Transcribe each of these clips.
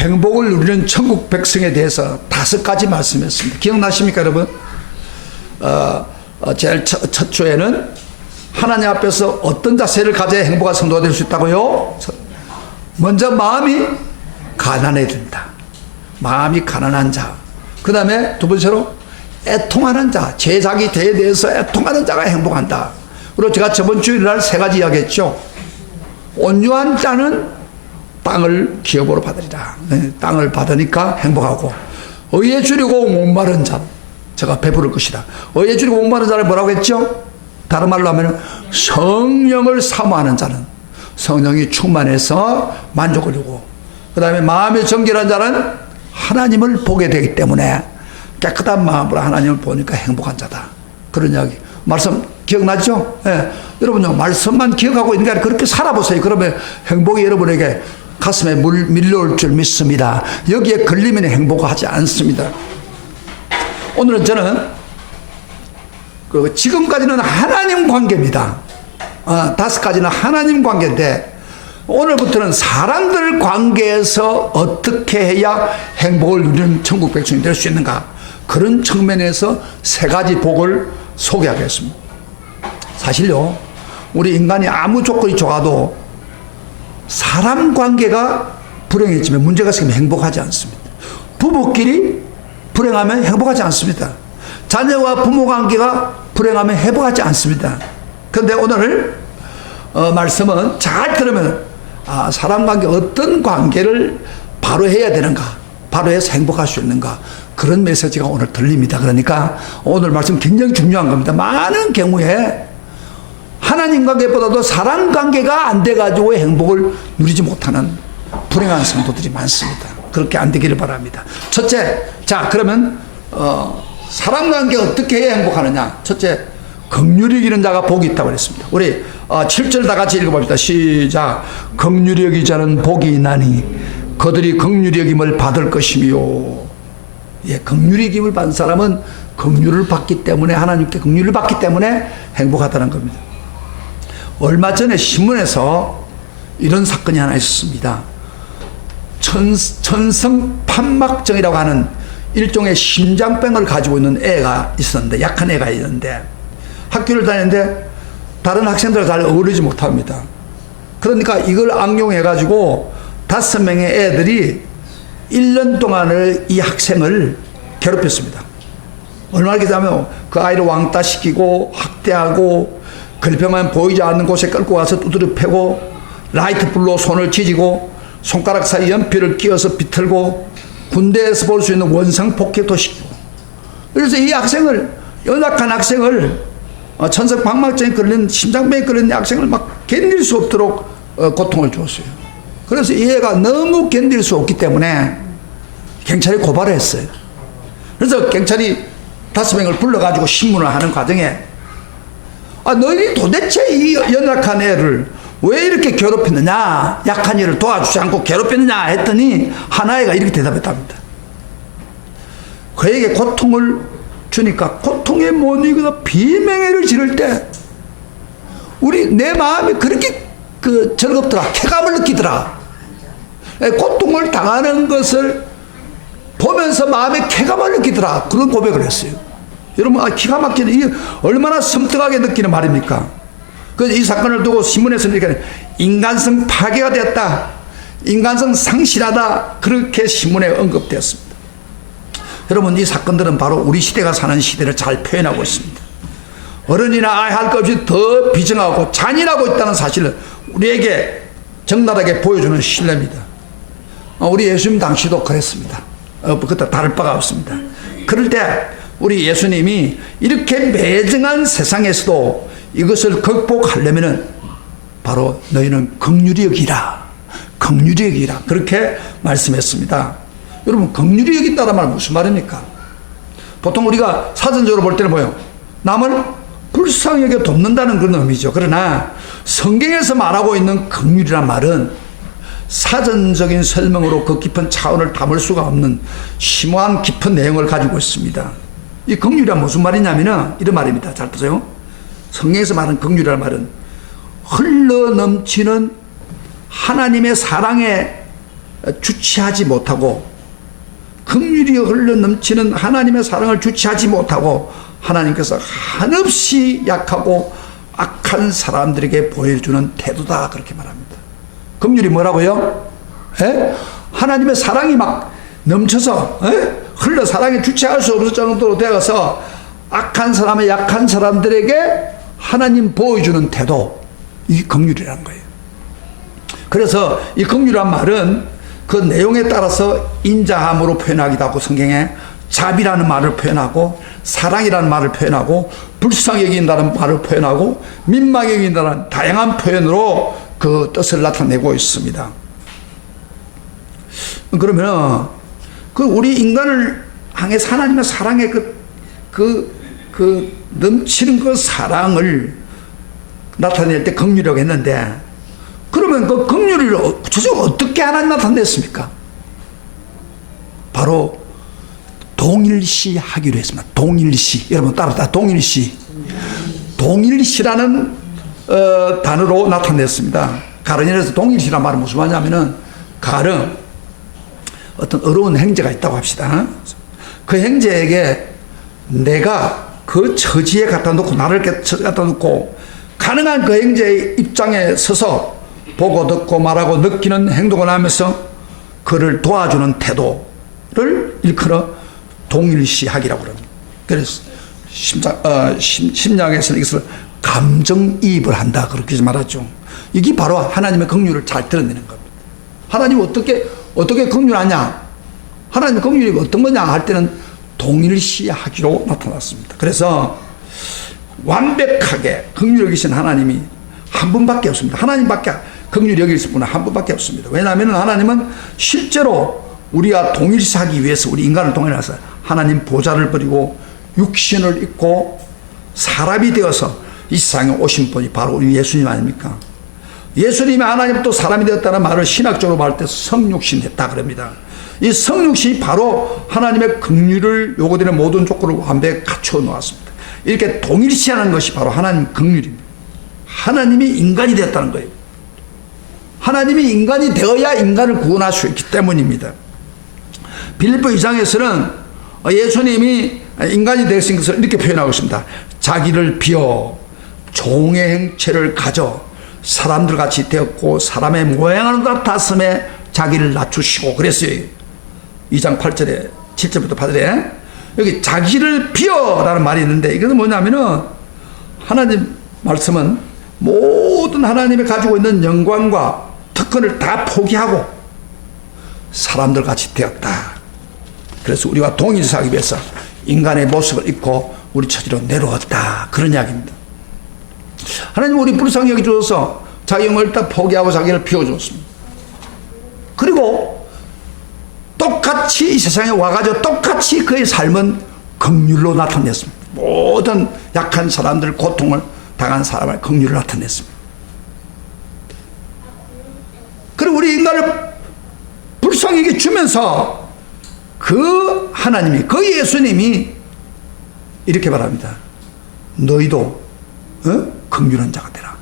행복을 누리는 천국 백성에 대해서 5가지 말씀했습니다. 기억나십니까, 여러분? 제일 첫 주에는 하나님 앞에서 어떤 자세를 가져야 행복한 성도가 될 수 있다고요? 먼저 마음이 가난해야 된다. 마음이 가난한 자. 그 다음에 두 번째로 애통하는 자. 제자기 대에 대해서 애통하는 자가 행복한다. 그리고 제가 저번 주일날 3가지 이야기했죠. 온유한 자는 땅을 기업으로 받으리라. 땅을 받으니까 행복하고, 의에 주리고 목마른 자, 제가 배부를 것이다. 의에 주리고 목마른 자를 뭐라고 했죠? 다른 말로 하면 성령을 사모하는 자는 성령이 충만해서 만족을 이루고, 그 다음에 마음이 정결한 자는 하나님을 보게 되기 때문에 깨끗한 마음으로 하나님을 보니까 행복한 자다. 그런 이야기. 말씀 기억나죠? 예. 여러분요, 말씀만 기억하고 있는 게 아니라 그렇게 살아보세요. 그러면 행복이 여러분에게 가슴에 밀려올 줄 믿습니다. 여기에 걸리면 행복하지 않습니다. 오늘은 저는 지금까지는 하나님 관계입니다. 5가지는 하나님 관계인데, 오늘부터는 사람들 관계에서 어떻게 해야 행복을 누리는 천국 백성이 될 수 있는가, 그런 측면에서 3가지 복을 소개하겠습니다. 사실요, 우리 인간이 아무 조건이 좋아도 사람 관계가 불행해지면, 문제가 생기면 행복하지 않습니다. 부부끼리 불행하면 행복하지 않습니다. 자녀와 부모 관계가 불행하면 행복하지 않습니다. 그런데 오늘 말씀은 잘 들으면 사람 관계, 어떤 관계를 바로 해야 되는가, 바로 해서 행복할 수 있는가, 그런 메시지가 오늘 들립니다. 그러니까 오늘 말씀 굉장히 중요한 겁니다. 많은 경우에 하나님 관계보다도 사람 관계가 안 돼가지고 행복을 누리지 못하는 불행한 성도들이 많습니다. 그렇게 안 되기를 바랍니다. 첫째, 자, 그러면 사람 관계 어떻게 해야 행복하느냐. 첫째, 긍휼히 여기는 자가 복이 있다고 그랬습니다. 우리 7절 다 같이 읽어봅시다. 시작. 긍휼히 여기 자는 복이 있나니 그들이 긍휼히 여김을 받을 것이며. 예, 긍휼히 여김을 받은 사람은 긍휼을 받기 때문에, 하나님께 긍휼을 받기 때문에 행복하다는 겁니다. 얼마 전에 신문에서 이런 사건이 하나 있었습니다. 천성판막증이라고 하는 일종의 심장병을 가지고 있는 애가 있었는데, 약한 애가 있는데, 학교를 다니는데 다른 학생들과 잘 어울리지 못합니다. 그러니까 이걸 악용해가지고 5명의 애들이 1년 동안을 이 학생을 괴롭혔습니다. 얼마나 그랬냐면 그 아이를 왕따시키고 학대하고, 글평만 보이지 않는 곳에 끌고 가서 두드려 패고, 라이트불로 손을 지지고, 손가락 사이 연필을 끼워서 비틀고, 군대에서 볼 수 있는 원상 폭격도 시키고. 그래서 이 학생을, 연약한 학생을, 천성방막증에 걸린, 심장병에 걸린 학생을 막 견딜 수 없도록 고통을 줬어요. 그래서 이 애가 너무 견딜 수 없기 때문에 경찰에 고발을 했어요. 그래서 경찰이 5명을 불러가지고 신문을 하는 과정에, 너희들이 도대체 이 연약한 애를 왜 이렇게 괴롭혔느냐, 약한 애를 도와주지 않고 괴롭혔느냐 했더니 하나애가 이렇게 대답했답니다. 그에게 고통을 주니까 고통에 못 이기고 비명을 지를 때 내 마음이 그렇게 즐겁더라, 쾌감을 느끼더라. 고통을 당하는 것을 보면서 마음에 쾌감을 느끼더라, 그런 고백을 했어요. 여러분, 기가 막히는, 이게 얼마나 섬뜩하게 느끼는 말입니까? 그래서 이 사건을 두고 신문에서 이렇게 인간성 파괴가 됐다, 인간성 상실하다, 그렇게 신문에 언급되었습니다. 여러분, 이 사건들은 바로 우리 시대가 사는 시대를 잘 표현하고 있습니다. 어른이나 아이 할 것 없이 더 비정하고 잔인하고 있다는 사실을 우리에게 적나라하게 보여주는 신뢰입니다. 우리 예수님 당시도 그랬습니다. 그때 다를 바가 없습니다. 그럴 때 우리 예수님이 이렇게 매정한 세상에서도 이것을 극복하려면은 바로 너희는 긍휼히 여기라, 긍휼히 여기라, 그렇게 말씀했습니다. 여러분, 긍휼히 여긴다는 말은 무슨 말입니까? 보통 우리가 사전적으로 볼 때는 뭐예요? 남을 불쌍히 여겨 돕는다는 그런 의미죠. 그러나 성경에서 말하고 있는 긍휼이란 말은 사전적인 설명으로 그 깊은 차원을 담을 수가 없는 심오한 깊은 내용을 가지고 있습니다. 이 긍휼이란 무슨 말이냐면 이런 말입니다. 잘 보세요. 성경에서 말하는 긍휼이라는 말은 흘러 넘치는 하나님의 사랑의 주체하지 못하고 긍휼이 흘러 넘치는 하나님의 사랑을 주체하지 못하고 하나님께서 한없이 약하고 악한 사람들에게 보여주는 태도다 그렇게 말합니다. 긍휼이 뭐라고요? 에? 하나님의 사랑이 막 넘쳐서 흘러 사랑에 주체할 수 없을 정도로 되어서 악한 사람의 약한 사람들에게 하나님 보여주는 태도, 이 긍휼이라는 거예요. 그래서 이 긍휼이란 말은 그 내용에 따라서 인자함으로 표현하기도 하고 성경에 자비라는 말을 표현하고 사랑이라는 말을 표현하고 불쌍히 여긴다는 말을 표현하고 민망히 여긴다는 다양한 표현으로 그 뜻을 나타내고 있습니다. 그러면 그 우리 인간을 향해서 하나님의 사랑의 그 넘치는 그 사랑을 나타낼 때 긍휼이라고 했는데, 그러면 그 긍휼을 구체적으로 어떻게 하나님 나타냈습니까? 바로 동일시 하기로 했습니다. 동일시. 여러분 따라다. 동일시. 동일시라는 단어로 나타냈습니다. 가르니에서 동일시란 말은 무슨 말이냐면은, 가령 어떤 어려운 행제가 있다고 합시다. 그 행제에게 내가 그 처지에 갖다 놓고, 나를 갖다 놓고 가능한 그 행제의 입장에 서서 보고 듣고 말하고 느끼는 행동을 하면서 그를 도와주는 태도를 일컬어 동일시하기라고 합니다. 그래서 심리학에서는 이것을 감정이입을 한다 그렇게 말하죠. 이게 바로 하나님의 긍휼을 잘 드러내는 겁니다. 하나님 어떻게 긍휼하냐, 하나님의 긍휼이 어떤 거냐 할 때는 동일시하기로 나타났습니다. 그래서 완벽하게 긍휼히 여기신 하나님이 한 분밖에 없습니다. 하나님밖에 긍휼히 여기실 분은 한 분밖에 없습니다. 왜냐하면 하나님은 실제로 우리가 동일시하기 위해서, 우리 인간을 동일해서 하나님 보좌를 버리고 육신을 입고 사람이 되어서 이 세상에 오신 분이 바로 우리 예수님 아닙니까? 예수님이 하나님 또 사람이 되었다는 말을 신학적으로 말할 때 성육신 했다 그럽니다. 이 성육신이 바로 하나님의 긍휼을 요구되는 모든 조건을 완벽히 갖추어 놓았습니다. 이렇게 동일시하는 것이 바로 하나님 긍휼입니다. 하나님이 인간이 되었다는 거예요. 하나님이 인간이 되어야 인간을 구원할 수 있기 때문입니다. 빌립보 2장에서는 예수님이 인간이 되신 것을 이렇게 표현하고 있습니다. 자기를 비어 종의 행체를 가져 사람들 같이 되었고 사람의 모양을 같았음에 자기를 낮추시고 그랬어요. 2장 8절에 7절부터 8절에 여기 자기를 비어라는 말이 있는데, 이것은 뭐냐면은 하나님 말씀은 모든 하나님이 가지고 있는 영광과 특권을 다 포기하고 사람들 같이 되었다. 그래서 우리와 동일시하기 위해서 인간의 모습을 입고 우리 처지로 내려왔다, 그런 이야기입니다. 하나님 우리 불쌍히 여겨주셔서 자기 영을 다 포기하고 자기를 비워줬습니다. 그리고 똑같이 이 세상에 와가지고 똑같이 그의 삶은 긍휼로 나타냈습니다. 모든 약한 사람들, 고통을 당한 사람을 긍휼로 나타냈습니다. 그리고 우리 인간을 불쌍히 주면서 그 하나님이, 그 예수님이 이렇게 말합니다. 너희도 긍휼한 자가 되라.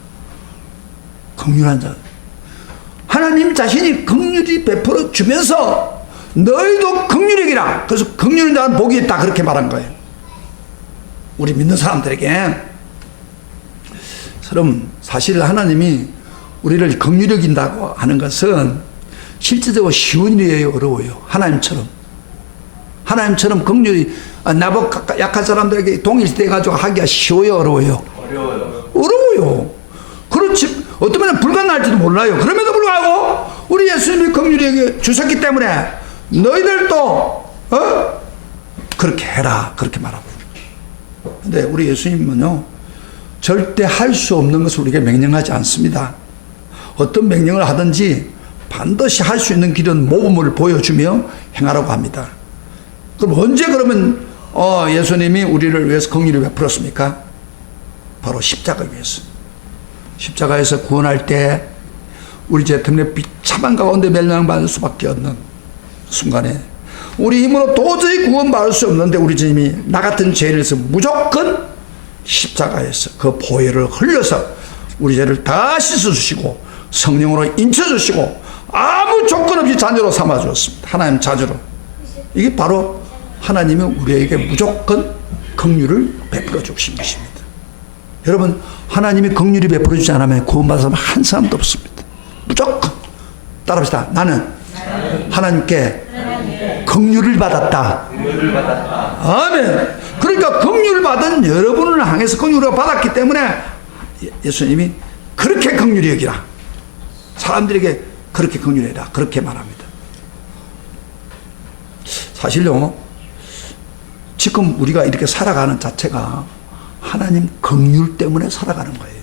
긍휼한 자. 하나님 자신이 긍휼히 베풀어 주면서 너희도 긍휼히 여기라. 그래서 긍휼한 자는 복이 있다 그렇게 말한 거예요. 우리 믿는 사람들에게. 그럼 사실 하나님이 우리를 긍휼히 여긴다고 하는 것은 실제적으로 쉬운 일이에요, 어려워요? 하나님처럼 긍휼히 나보고 약한 사람들에게 동일시돼가지고 하기가 쉬워요, 어려워요? 어려워요. 그렇지, 어떤 면은 불가능할지도 몰라요. 그럼에도 불구하고 우리 예수님이 긍휼히 주셨기 때문에 너희들도 그렇게 해라 그렇게 말하고. 근데 우리 예수님은요, 절대 할 수 없는 것을 우리에게 명령하지 않습니다. 어떤 명령을 하든지 반드시 할 수 있는 길은 모범을 보여주며 행하라고 합니다. 그럼 언제 그러면 예수님이 우리를 위해서 긍휼을 베풀었습니까? 바로 십자가를 위해서. 십자가에서 구원할 때 우리 죄 때문에 비참한 가운데 멸망받을 수밖에 없는 순간에 우리 힘으로 도저히 구원받을 수 없는데 우리 주님이 나 같은 죄를 해서 무조건 십자가에서 그 보혈을 흘려서 우리 죄를 다 씻어주시고 성령으로 인쳐주시고 아무 조건 없이 자녀로 삼아주었습니다. 하나님 자녀로. 이게 바로 하나님은 우리에게 무조건 긍휼을 베풀어 주신 것입니다. 여러분, 하나님이 긍휼히 베풀어 주지 않으면 구원받은 사람 한 사람도 없습니다. 무조건 따라합시다. 나는 하나님께 긍휼을 받았다. 아멘. 그러니까 긍휼을 받은 여러분을 향해서 긍휼을 받았기 때문에 예수님이 그렇게 긍휼히 여기라. 사람들에게 그렇게 긍휼히 해라. 그렇게 말합니다. 사실요, 지금 우리가 이렇게 살아가는 자체가 하나님 긍휼 때문에 살아가는 거예요.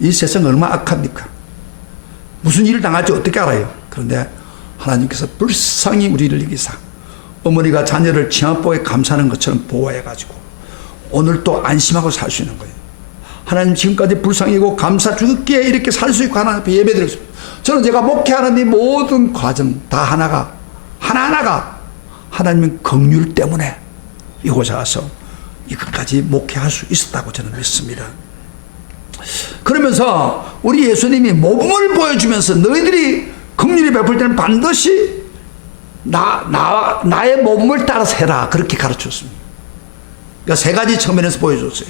이 세상은 얼마나 악합니까? 무슨 일을 당할지 어떻게 알아요? 그런데 하나님께서 불쌍히 우리를 이기사 어머니가 자녀를 치안보에 감싸는 것처럼 보호해가지고 오늘 또 안심하고 살 수 있는 거예요. 하나님 지금까지 불쌍히고 감사 주기에 이렇게 살 수 있고 하나님 앞에 예배드렸습니다. 저는 제가 목회하는 이 모든 과정 다 하나하나가 하나님의 긍휼 때문에 이곳에 와서 이것까지 목회할 수 있었다고 저는 믿습니다. 그러면서 우리 예수님이 모범을 보여주면서 너희들이 긍휼히 베풀 때는 반드시 나의 모범을 따라서 해라. 그렇게 가르쳤습니다. 그러니까 세 가지 측면에서 보여줬어요.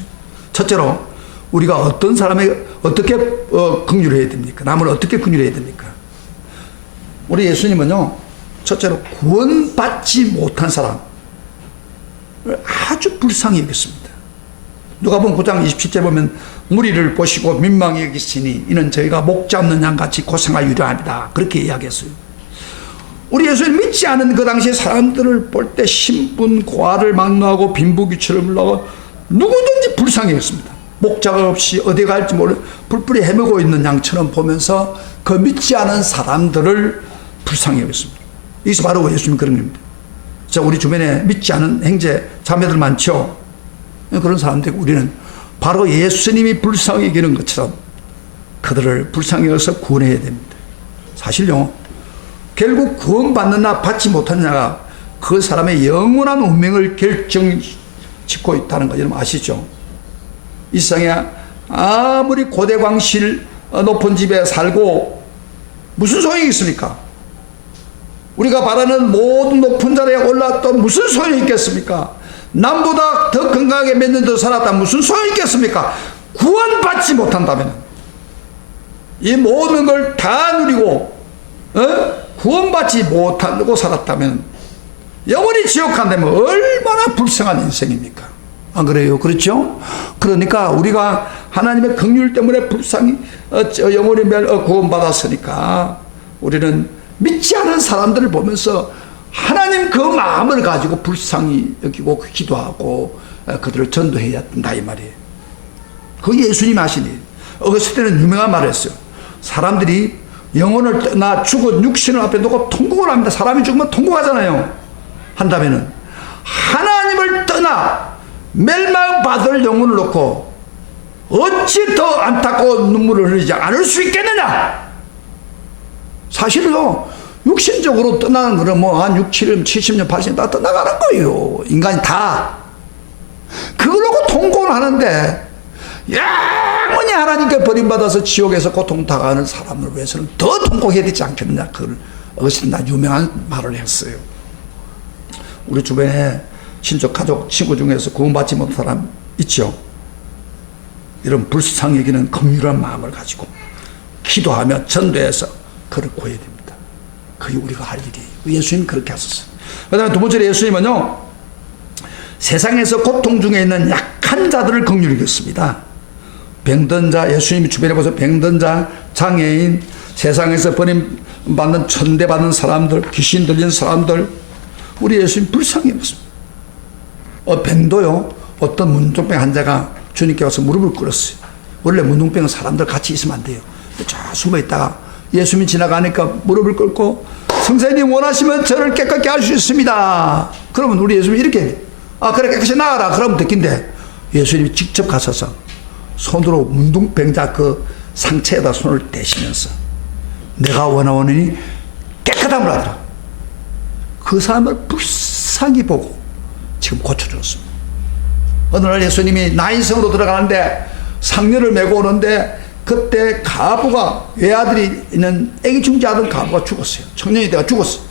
첫째로 우리가 어떤 사람에게 어떻게 긍휼해야 됩니까? 남을 어떻게 긍휼해야 됩니까? 우리 예수님은요, 첫째로 구원받지 못한 사람을 아주 불쌍히 여겼습니다. 누가복음 9장 27절 보면 무리를 보시고 민망히 여기시니 이는 저희가 목 잡는 양같이 고생할 유료합니다. 그렇게 이야기했어요. 우리 예수님 믿지 않은 그 당시 사람들을 볼 때 신분, 고아를 막노하고 빈부귀천을 물러가고 누구든지 불쌍히 여겼습니다. 목자가 없이 어디 갈지 모르 뿔뿔이 헤매고 있는 양처럼 보면서 그 믿지 않은 사람들을 불쌍히 여겼습니다. 이것이 바로 예수님 그런 겁니다. 자, 우리 주변에 믿지 않은 형제 자매들 많죠. 그런 사람들 우리는 바로 예수님이 불쌍히 여기는 것처럼 그들을 불쌍히 여겨서 구원해야 됩니다. 사실요, 결국 구원받느냐 받지 못하느냐가 그 사람의 영원한 운명을 결정짓고 있다는 거 여러분 아시죠? 이 세상에 아무리 고대광실 높은 집에 살고 무슨 소용이 있습니까? 우리가 바라는 모든 높은 자리에 올라왔던 무슨 소용이 있겠습니까? 남보다 더 건강하게 몇 년 더 살았다 무슨 소용이 있겠습니까? 구원받지 못한다면, 이 모든 걸 다 누리고 구원받지 못하고 살았다면 영원히 지옥 간다면 얼마나 불쌍한 인생입니까? 안 그래요? 그렇죠? 그러니까 우리가 하나님의 긍휼 때문에 불쌍히 영원히 구원받았으니까 우리는 믿지 않은 사람들을 보면서 하나님 그 마음을 가지고 불쌍히 여기고 기도하고 그들을 전도해야 된다 이 말이에요. 그게 예수님 하시니 어거스틴은 유명한 말을 했어요. 사람들이 영혼을 떠나 죽은 육신을 앞에 놓고 통곡을 합니다. 사람이 죽으면 통곡하잖아요. 한다면은 하나님을 떠나 멸망받을 영혼을 놓고 어찌 더 안타까운 눈물을 흘리지 않을 수 있겠느냐? 사실요, 육신적으로 떠나는 거는 뭐 한 6, 7년, 70년, 80년 다 떠나가는 거예요. 인간이 다. 그걸 놓고 통곡을 하는데 영원히 하나님께 버림받아서 지옥에서 고통당하는 사람을 위해서는 더 통곡해야 되지 않겠느냐. 그걸 어거스틴 유명한 말을 했어요. 우리 주변에 친족, 가족, 친구 중에서 구원받지 못한 사람 있죠. 이런 불쌍히 여기는 긍휼한 마음을 가지고 기도하며 전도해서 그를 구해야 됩니다. 그게 우리가 할 일이에요. 예수님 그렇게 하셨어요. 그 다음에 두 번째로 예수님은요, 세상에서 고통 중에 있는 약한 자들을 긍휼히 여겼습니다. 병든 자, 예수님이 주변에 보세요. 병든 자, 장애인, 세상에서 버림받는 천대받는 사람들, 귀신 들린 사람들, 우리 예수님 불쌍히 여겼습니다. 병도요, 어떤 문둥병 환자가 주님께 와서 무릎을 꿇었어요. 원래 문둥병은 사람들 같이 있으면 안 돼요. 저 숨어 있다가 예수님이 지나가니까 무릎을 꿇고 선생님 원하시면 저를 깨끗게 할 수 있습니다. 그러면 우리 예수님이 이렇게 그래 깨끗이 나아라. 그러면 됐긴데 예수님이 직접 가서서 손으로 문둥병자 그 상체에다 손을 대시면서 내가 원하오니 깨끗함을 하더라. 그 사람을 불쌍히 보고 지금 고쳐줬습니다. 어느 날 예수님이 나인성으로 들어가는데 상녀를 메고 오는데 그때 가부가 외아들이 있는 애기 중지 아들 가부가 죽었어요. 청년이 돼가 죽었어요.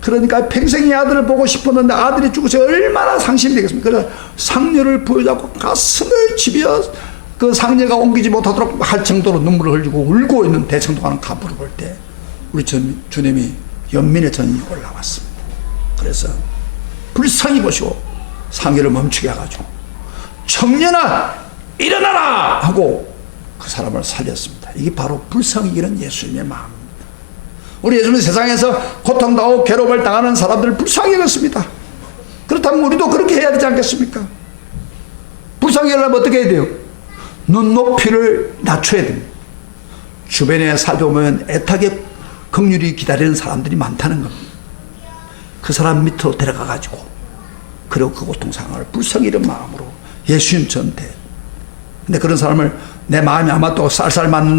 그러니까 평생의 아들을 보고 싶었는데 아들이 죽어서 얼마나 상심이 되겠습니까? 그래서 상녀를 부여잡고 가슴을 치며 그 상녀가 옮기지 못하도록 할 정도로 눈물을 흘리고 울고 있는 대청동하는 가부를 볼 때 우리 주님이 연민의 전이 올라왔습니다. 그래서 불쌍히 보시고 상녀를 멈추게 해가지고 청년아 일어나라 하고 그 사람을 살렸습니다. 이게 바로 불쌍히 여기는 예수님의 마음입니다. 우리 예수님은 세상에서 고통당하고 괴로움을 당하는 사람들을 불쌍히 여겼습니다. 그렇다면 우리도 그렇게 해야 되지 않겠습니까? 불쌍히 여기려면 어떻게 해야 돼요? 눈높이를 낮춰야 됩니다. 주변에 살펴보면 애타게 긍휼히 기다리는 사람들이 많다는 겁니다. 그 사람 밑으로 데려가가지고 그리고 그 고통상황을 불쌍히 여기는 마음으로 예수님 전대. 근데 그런 사람을 내 마음이 아마 또 쌀쌀만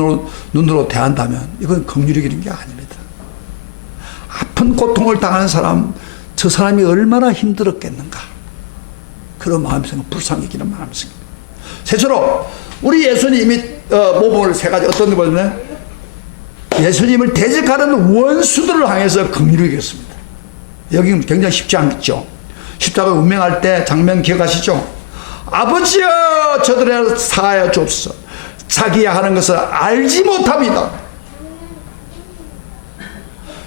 눈으로 대한다면 이건 긍휼히 여기는 게 아닙니다. 아픈 고통을 당하는 사람, 저 사람이 얼마나 힘들었겠는가. 그런 마음성은 불쌍히 여기는 마음성입니다. 셋째로 우리 예수님이 모범을 세 가지 어떤 거 보면 예수님을 대적하는 원수들을 향해서 긍휼히 여겼습니다. 여기는 굉장히 쉽지 않겠죠. 십자가 운명할 때 장면 기억하시죠? 아버지여 저들을 사하여 주옵소서. 자기야 하는 것을 알지 못합니다.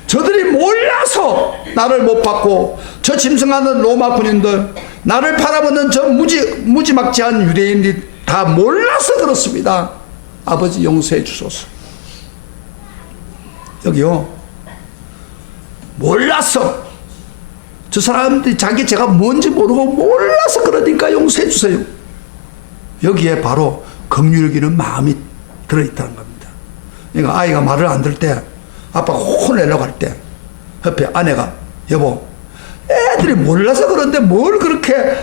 저들이 몰라서 나를 못 받고 저 짐승하는 로마 군인들 나를 팔아먹는 저 무지막지한 유대인들이 다 몰라서 그렇습니다. 아버지 용서해 주소서. 여기요 몰라서 저 사람들이 제가 뭔지 모르고 몰라서 그러니까 용서해 주세요. 여기에 바로 긍휼히 여기는 마음이 들어있다는 겁니다. 그러니까 아이가 말을 안 들을 때 아빠가 혼내려고 할 때 옆에 아내가 여보 애들이 몰라서 그런데 뭘 그렇게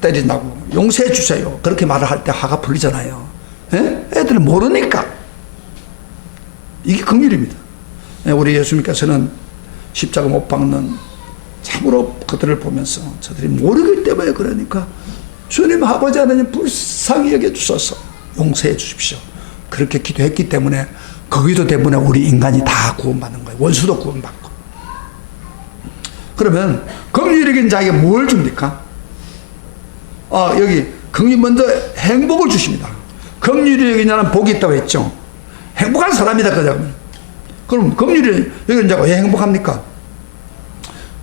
때린다고 용서해 주세요. 그렇게 말을 할 때 화가 풀리잖아요. 애들이 모르니까. 이게 긍휼입니다. 우리 예수님께서는 십자가 못 박는 참으로 그들을 보면서 저들이 모르기 때문에 그러니까 주님 아버지 하나님 불쌍히 여겨주소서 용서해 주십시오. 그렇게 기도했기 때문에 그 기도 때문에 우리 인간이 다 구원받는 거예요. 원수도 구원받고. 그러면 긍휼히 여긴 자에게 뭘 줍니까? 여기 긍휼 먼저 행복을 주십니다. 긍휼히 여기냐는 복이 있다고 했죠. 행복한 사람이다 그러면. 그럼 긍휼히 여기는 자가 왜 행복합니까?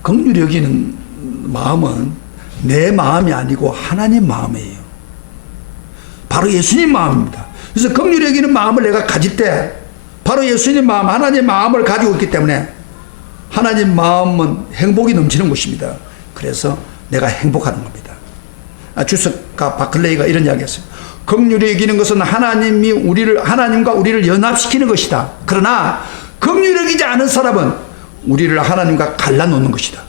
긍휼히 여기는 마음은 내 마음이 아니고 하나님 마음이에요. 바로 예수님 마음입니다. 그래서 긍휼히 여기는 마음을 내가 가질 때 바로 예수님 마음, 하나님 마음을 가지고 있기 때문에 하나님 마음은 행복이 넘치는 것입니다. 그래서 내가 행복하는 겁니다. 주석가 바클레이가 이런 이야기 했어요. 긍휼히 여기는 것은 하나님과 우리를 연합시키는 것이다. 그러나 긍휼히 여기지 않은 사람은 우리를 하나님과 갈라놓는 것이다.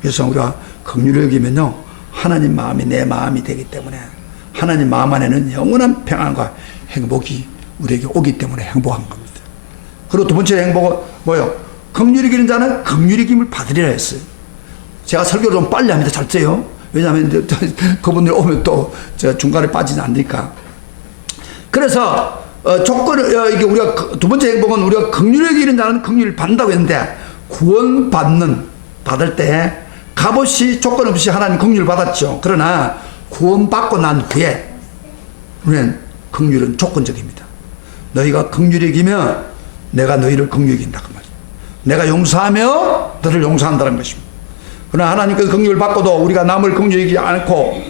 그래서 우리가 긍휼히 여기면요 하나님 마음이 내 마음이 되기 때문에 하나님 마음 안에는 영원한 평안과 행복이 우리에게 오기 때문에 행복한 겁니다. 그리고 두 번째 행복은 뭐예요? 긍휼히 여기는 자는 긍휼히 여김을 받으리라 했어요. 제가 설교를 좀 빨리 합니다. 잘 돼요. 왜냐하면 그분들이 오면 또 제가 중간에 빠지지 않으니까. 그래서 이게 우리가 두 번째 행복은 우리가 긍휼히 여기는 자는 긍휼을 받는다고 했는데 받을 때 값없이 조건 없이 하나님 긍휼을 받았죠. 그러나 구원받고 난 후에 우리는 긍휼은 조건적입니다. 너희가 긍휼히 여기면 내가 너희를 긍휼히 여긴다 그 말이에요. 내가 용서하며 너를 용서한다는 것입니다. 그러나 하나님께서 긍휼을 받고도 우리가 남을 긍휼히 여기지 않고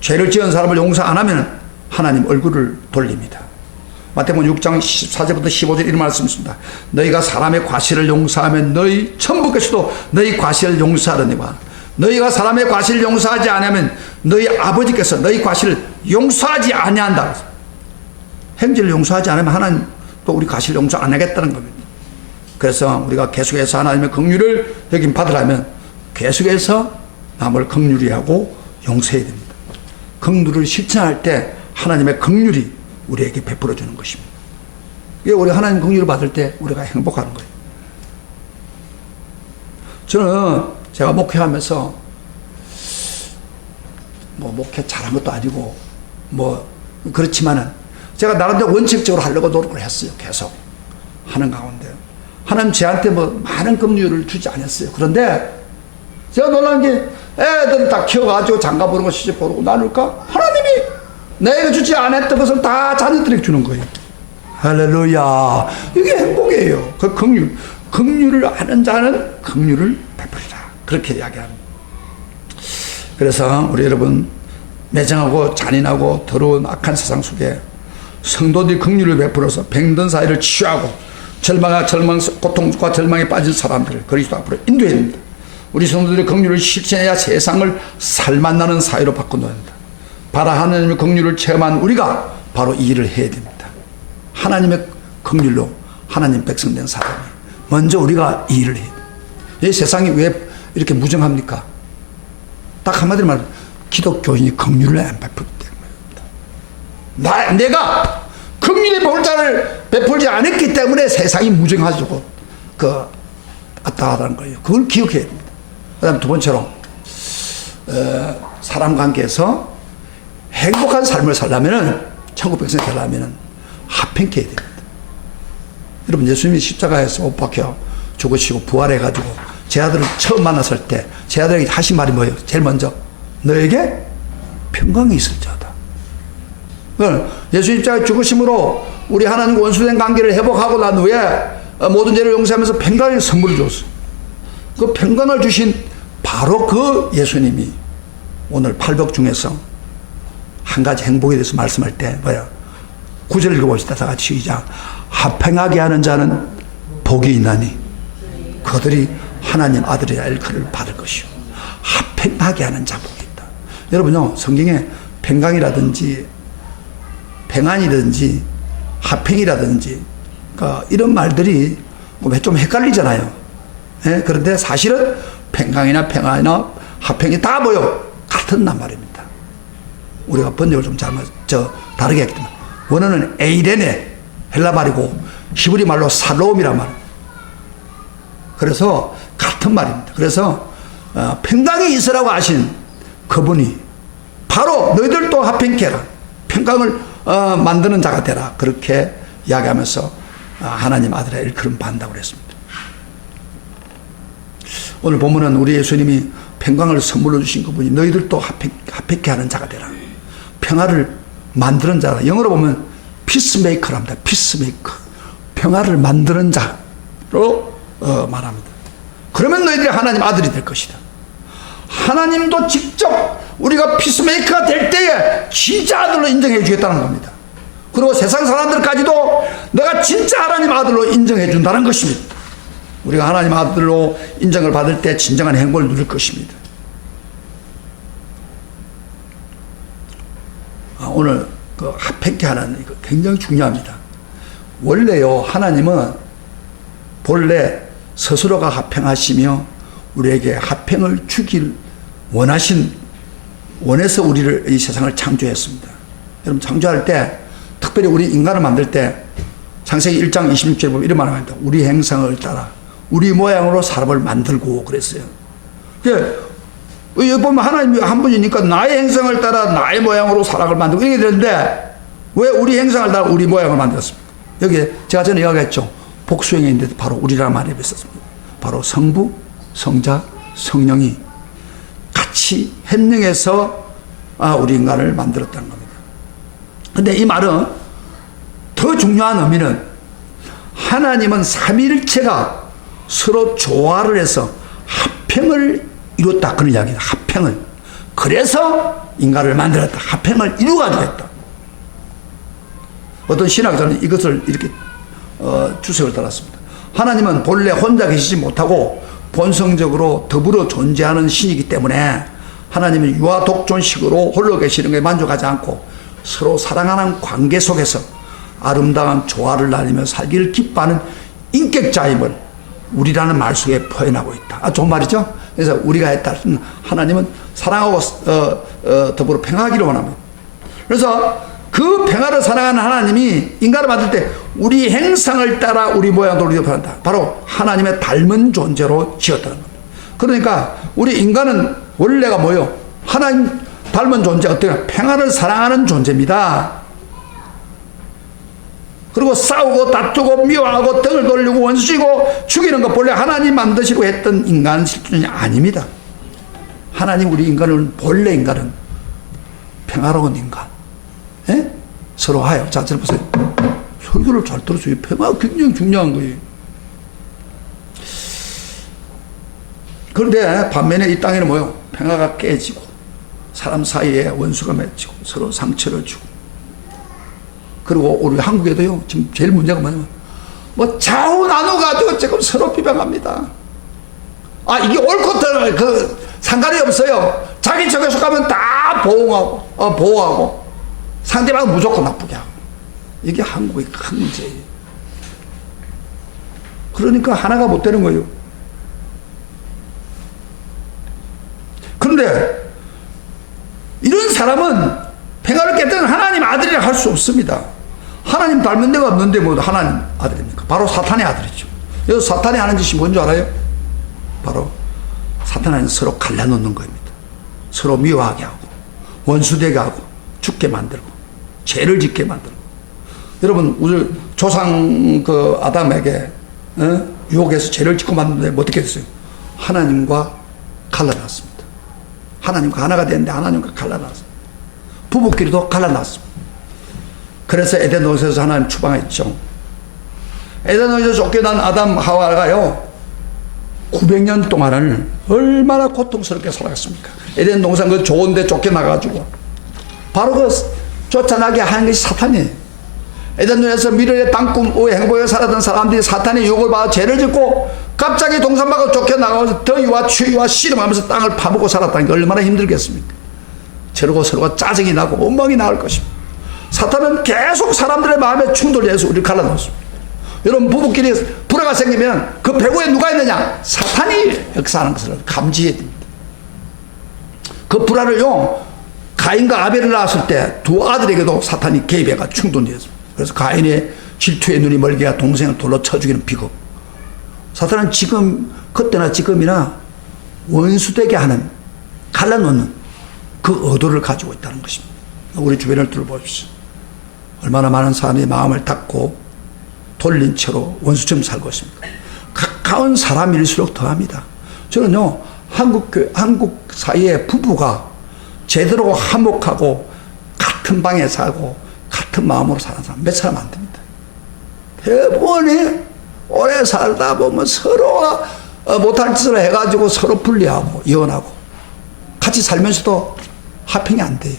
죄를 지은 사람을 용서 안 하면 하나님 얼굴을 돌립니다. 마태복음 6장 14절부터 15절 이런 말씀이 있습니다. 너희가 사람의 과실을 용서하면 너희 천부께서도 너희 과실을 용서하려니와 너희가 사람의 과실을 용서하지 않으면 너희 아버지께서 너희 과실을 용서하지 아니한다. 행실을 용서하지 않으면 하나님 또 우리 과실을 용서 안 하겠다는 겁니다. 그래서 우리가 계속해서 하나님의 긍휼을 여김 받으려면 계속해서 남을 긍휼히 하고 용서해야 됩니다. 긍휼을 실천할 때 하나님의 긍휼이 우리에게 베풀어 주는 것입니다. 이게 우리 하나님 긍휼을 받을 때 우리가 행복하는 거예요. 저는 제가 목회하면서 목회 잘한 것도 아니고 그렇지만은 제가 나름대로 원칙적으로 하려고 노력을 했어요. 계속 하는 가운데 하나님 저한테 뭐 많은 긍휼을 주지 않았어요. 그런데 제가 놀란 게 애들 다 키워가지고 장가 보는 거 시집 보고 나눌까? 하나님이 내가 주지 않았던 것을 다 자녀들에게 주는 거예요. 할렐루야. 이게 행복이에요. 그 긍휼을 아는 자는 긍휼을 베풀리라. 그렇게 이야기합니다. 그래서 우리 여러분, 매정하고 잔인하고 더러운 악한 세상 속에 성도들이 긍휼을 베풀어서 병든 사이를 치유하고 고통과 절망에 빠진 사람들을 그리스도 앞으로 인도해야 됩니다. 우리 성도들의 긍휼을 실천해야 세상을 살만나는 사회로 바꿔놓아야 합니다. 바로 하나님의 긍휼을 체험한 우리가 바로 이 일을 해야 됩니다. 하나님의 긍휼로 하나님 백성된 사람이 먼저 우리가 이 일을 해야 됩니다. 이 세상이 왜 이렇게 무정합니까? 딱 한마디로 말하면 기독교인이 긍휼을 안 베풀기 때문입니다. 내가 긍휼의 볼자를 베풀지 않았기 때문에 세상이 무정하고 왔다하다는 거예요. 그걸 기억해야 됩니다. 그 다음 두 번째로 사람 관계에서 행복한 삶을 살려면은 천국 백성이 되려면은 합행해야 됩니다. 여러분, 예수님이 십자가에서 못 박혀 죽으시고 부활해가지고 제 아들을 처음 만났을 때 제 아들에게 하신 말이 뭐예요? 제일 먼저 너에게 평강이 있을지어다. 예수 십자가에 죽으심으로 우리 하나님과 원수된 관계를 회복하고 난 후에 모든 죄를 용서하면서 평강의 선물을 줬어요. 그 평강을 주신 바로 그 예수님이 오늘 팔복 중에서 한 가지 행복에 대해서 말씀할 때 뭐야? 9절 읽어봅시다. 다 같이 시작. 합행하게 하는 자는 복이 있나니 그들이 하나님 아들의 일컬을 받을 것이요. 합행하게 하는 자 복이 있다. 여러분요, 성경에 평강이라든지 평안이라든지 합행이라든지 그러니까 이런 말들이 좀 헷갈리잖아요. 예? 그런데 사실은 평강이나 평안이나 합행이 다 뭐요? 같은 말입니다. 우리가 번역을 좀 다르게 했기 때문에 원어는 에이레네 헬라 말이고 히브리 말로 살롬이란 말입니다. 그래서 같은 말입니다. 그래서 평강이 있으라고 하신 그분이 바로 너희들도 합행케라, 평강을 만드는 자가 되라, 그렇게 이야기하면서 하나님 아들의 일컬음 받는다고 그랬습니다. 오늘 보면은 우리 예수님이 평강을 선물로 주신 그분이 너희들도 합행케 하는 자가 되라, 평화를 만드는 자라. 영어로 보면 피스메이커랍니다. 피스메이커, 평화를 만드는 자로 말합니다. 그러면 너희들이 하나님 아들이 될 것이다. 하나님도 직접 우리가 피스메이커가 될 때에 진짜 아들로 인정해 주겠다는 겁니다. 그리고 세상 사람들까지도 내가 진짜 하나님 아들로 인정해 준다는 것입니다. 우리가 하나님 아들로 인정을 받을 때 진정한 행복을 누릴 것입니다. 오늘 그 합행케 하는 이거 굉장히 중요합니다. 원래요, 하나님은 본래 스스로가 합행하시며 우리에게 합행을 주길 원해서 우리를 이 세상을 창조했습니다. 여러분, 창조할 때 특별히 우리 인간을 만들 때 창세기 1장 26절에 보면 이런 말을 합니다. 우리 행상을 따라 우리 모양으로 사람을 만들고 그랬어요. 여기 보면 하나님이 한 분이니까 나의 행상을 따라 나의 모양으로 사람을 만들고 이렇게 되는데 왜 우리 행상을 따라 우리 모양을 만들었습니까? 여기 제가 전에 이야기했죠. 복수형에 있는데 바로 우리라는 말이 있었습니다. 바로 성부, 성자, 성령이 같이 협력해서 우리 인간을 만들었다는 겁니다. 근데 이 말은 더 중요한 의미는 하나님은 삼위일체가 서로 조화를 해서 합행을 이뤘다, 그런 이야기다. 합행을. 그래서 인간을 만들었다. 합행을 이루어가지고 했다. 어떤 신학자는 이것을 이렇게 주석을 달았습니다. 하나님은 본래 혼자 계시지 못하고 본성적으로 더불어 존재하는 신이기 때문에 하나님은 유아 독존식으로 홀로 계시는 것에 만족하지 않고 서로 사랑하는 관계 속에서 아름다운 조화를 나누며 살기를 기뻐하는 인격자임을 우리라는 말 속에 표현하고 있다. 좋은 말이죠? 그래서 우리가 했다. 하나님은 사랑하고 더불어 평화하기를 원합니다. 그래서 그 평화를 사랑하는 하나님이 인간을 만들 때 우리 행상을 따라 우리 모양대로 표현한다. 바로 하나님의 닮은 존재로 지었다는 겁니다. 그러니까 우리 인간은 원래가 뭐예요? 하나님 닮은 존재, 어때요? 평화를 사랑하는 존재입니다. 그리고 싸우고 다투고 미워하고 등을 돌리고 원수지고 죽이는 것 본래 하나님 만드시고 했던 인간 실존이 아닙니다. 하나님 우리 인간은 본래 인간은 평화로운 인간. 예? 서로 하여. 자, 잘 보세요. 설교를 잘 들었어요. 평화가 굉장히 중요한 거예요. 그런데 반면에 이 땅에는 뭐요? 평화가 깨지고 사람 사이에 원수가 맺히고 서로 상처를 주고, 그리고 우리 한국에도요 지금 제일 문제가 뭐냐면 뭐 좌우 나눠가지고 지금 서로 비방합니다. 아, 이게 옳고 그 상관이 없어요. 자기 적에 속하면 다 보호하고 상대방은 무조건 나쁘게 하고. 이게 한국의 큰 문제예요. 그러니까 하나가 못 되는 거예요. 그런데 이런 사람은 평화를 깨뜨리는 하나님 아들이라 할 수 없습니다. 하나님 닮은 데가 없는데 뭐 하나님 아들입니까? 바로 사탄의 아들이죠. 여기서 사탄이 하는 짓이 뭔지 알아요? 바로 사탄은 서로 갈라놓는 겁니다. 서로 미워하게 하고 원수되게 하고 죽게 만들고 죄를 짓게 만들고. 여러분 우리 조상 그 아담에게 유혹해서 죄를 짓고 만드는데 뭐 어떻게 됐어요? 하나님과 갈라놨습니다. 하나님과 하나가 됐는데 하나님과 갈라놨습니다. 부부끼리도 갈라놨습니다. 그래서 에덴 동산에서 하나님 추방했죠. 에덴 동산에서 쫓겨난 아담 하와가요 900년 동안을 얼마나 고통스럽게 살아갔습니까? 에덴 동산 그 좋은데 쫓겨나가지고 바로 그 쫓아나게 하는 것이 사탄이에요. 에덴 동산에서 미래의 땅꿈의 행복에 살았던 사람들이 사탄의 유혹을 받아 죄를 짓고 갑자기 동산 밖으로 쫓겨나가서 더위와 추위와 씨름하면서 땅을 파먹고 살았다는 게 얼마나 힘들겠습니까? 저러고 서로가 짜증이 나고 원망이 나올 것입니다. 사탄은 계속 사람들의 마음에 충돌해서 우리를 갈라놓습니다. 여러분 부부끼리 불화가 생기면 그 배후에 누가 있느냐? 사탄이 역사하는 것을 감지해야 됩니다. 그 불화를요 가인과 아벨을 낳았을 때 두 아들에게도 사탄이 개입해가 충돌했습니다. 그래서 가인의 질투의 눈이 멀게가 동생을 돌로 쳐 죽이는 비극. 사탄은 지금 그때나 지금이나 원수되게 하는 갈라놓는 그 의도를 가지고 있다는 것입니다. 우리 주변을 둘러보십시오. 얼마나 많은 사람이 마음을 닫고 돌린 채로 원수처럼 살고 있습니까? 가까운 사람일수록 더합니다. 저는요 한국 사이에 부부가 제대로 화목하고 같은 방에 살고 같은 마음으로 사는 사람 몇 사람 안 됩니다. 대부분이 오래 살다 보면 서로 못할 짓을 해가지고 서로 분리하고 이혼하고 같이 살면서도 화평이 안 돼요.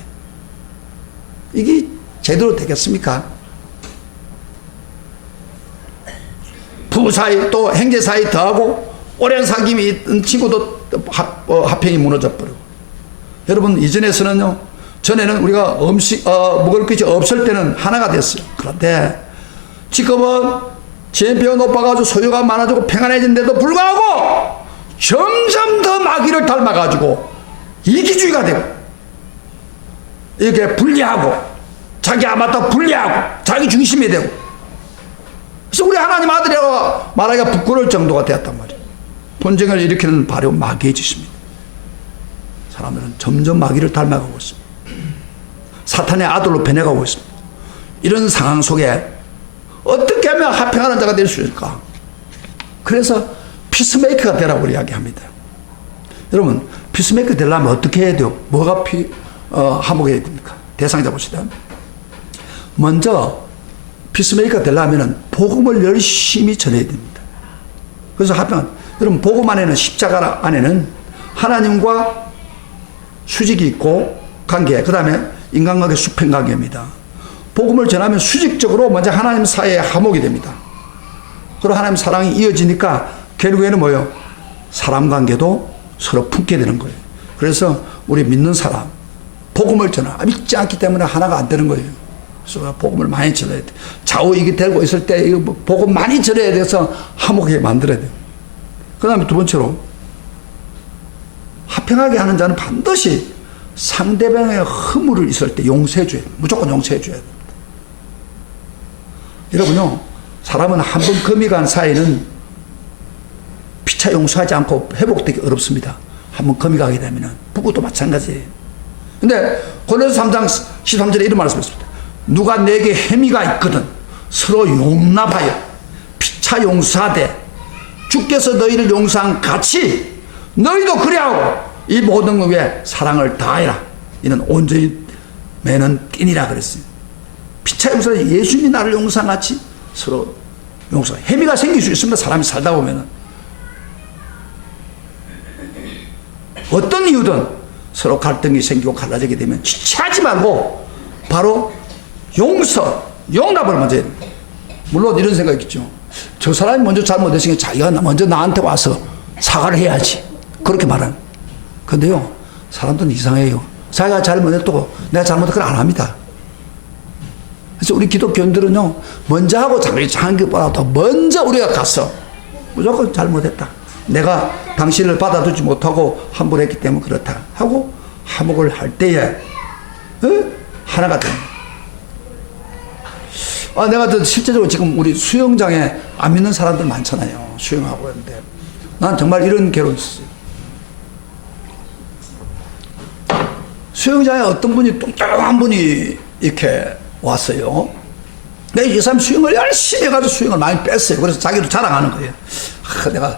이게 제대로 되겠습니까? 부부 사이 또 형제 사이 더하고 오랜 사귐이 있던 친구도 화평이 무너져 버리고. 여러분 이전에서는요 전에는 우리가 음식 먹을 것이 없을 때는 하나가 됐어요. 그런데 지금은 GNP가 높아가지고 소유가 많아지고 평안해진데도 불구하고 점점 더 마귀를 닮아가지고 이기주의가 되고 이렇게 분리하고 자기 아마타 분리하고 자기 중심이 되고. 그래서 우리 하나님 아들이라고 말하기가 부끄러울 정도가 되었단 말이에요. 분쟁을 일으키는 바로 마귀의 짓입니다. 사람들은 점점 마귀를 닮아가고 있습니다. 사탄의 아들로 변해가고 있습니다. 이런 상황 속에 어떻게 하면 화평하는 자가 될 수 있을까? 그래서 피스메이커가 되라고 이야기합니다. 여러분 피스메이커 되려면 어떻게 해야 돼요? 뭐가 화목해야 됩니까? 대상자 봅시다. 먼저 피스메이커가 되려면 복음을 열심히 전해야 됩니다. 그래서 여러분 복음 안에는 십자가 안에는 하나님과 수직이 있고 관계, 그 다음에 인간관계 수평관계입니다. 복음을 전하면 수직적으로 먼저 하나님 사이에 화목이 됩니다. 그리고 하나님 사랑이 이어지니까 결국에는 뭐예요? 사람 관계도 서로 품게 되는 거예요. 그래서 우리 믿는 사람 복음을 믿지 않기 때문에 하나가 안 되는 거예요. 그래서 복음을 많이 전해야 돼. 좌우이기 되고 있을 때 복음 많이 전해야 돼서 화목하게 만들어야 돼요. 그 다음에 두 번째로 화평하게 하는 자는 반드시 상대방의 허물을 있을 때 용서해줘야 돼요. 무조건 용서해줘야 돼요. 여러분요 사람은 한 번 금이 간 사이는 피차 용서하지 않고 회복되기 어렵습니다. 한 번 금이 가게 되면 부부도 마찬가지예요. 근데 고린도서 3장 13절에 이런 말씀을 했습니다. 누가 내게 혐의가 있거든 서로 용납하여 피차 용서하되 주께서 너희를 용서한 같이 너희도 그리하고 이 모든 것 위에 사랑을 다하여라. 이는 온전히 매는 띠니라 그랬어요. 피차 용서는 예수님이 나를 용서한 같이 서로 용서. 해미가 생길 수 있습니다. 사람이 살다 보면은 어떤 이유든 서로 갈등이 생기고 갈라지게 되면 지체하지 말고 바로 용서, 용납을 먼저 해야 됩니다. 물론 이런 생각이 있죠. 저 사람이 먼저 잘못했으니까 자기가 먼저 나한테 와서 사과를 해야지. 그렇게 말하는. 근데요, 사람들은 이상해요. 자기가 잘못했다고 내가 잘못한 걸 안 합니다. 그래서 우리 기독교인들은요, 먼저 하고 자기 장기보다도 먼저 우리가 가서 무조건 잘못했다. 내가 당신을 받아두지 못하고 함부로 했기 때문에 그렇다. 하고 화목을 할 때에 하나가 됩니다. 내가 실제적으로 지금 우리 수영장에 안 믿는 사람들 많잖아요. 수영하고 있는데. 난 정말 이런 괴로움이 있었어요. 수영장에 어떤 분이 뚱뚱한 분이 이렇게 왔어요. 근데 이 사람 수영을 열심히 해가지고 수영을 많이 뺐어요. 그래서 자기도 자랑하는 거예요. 내가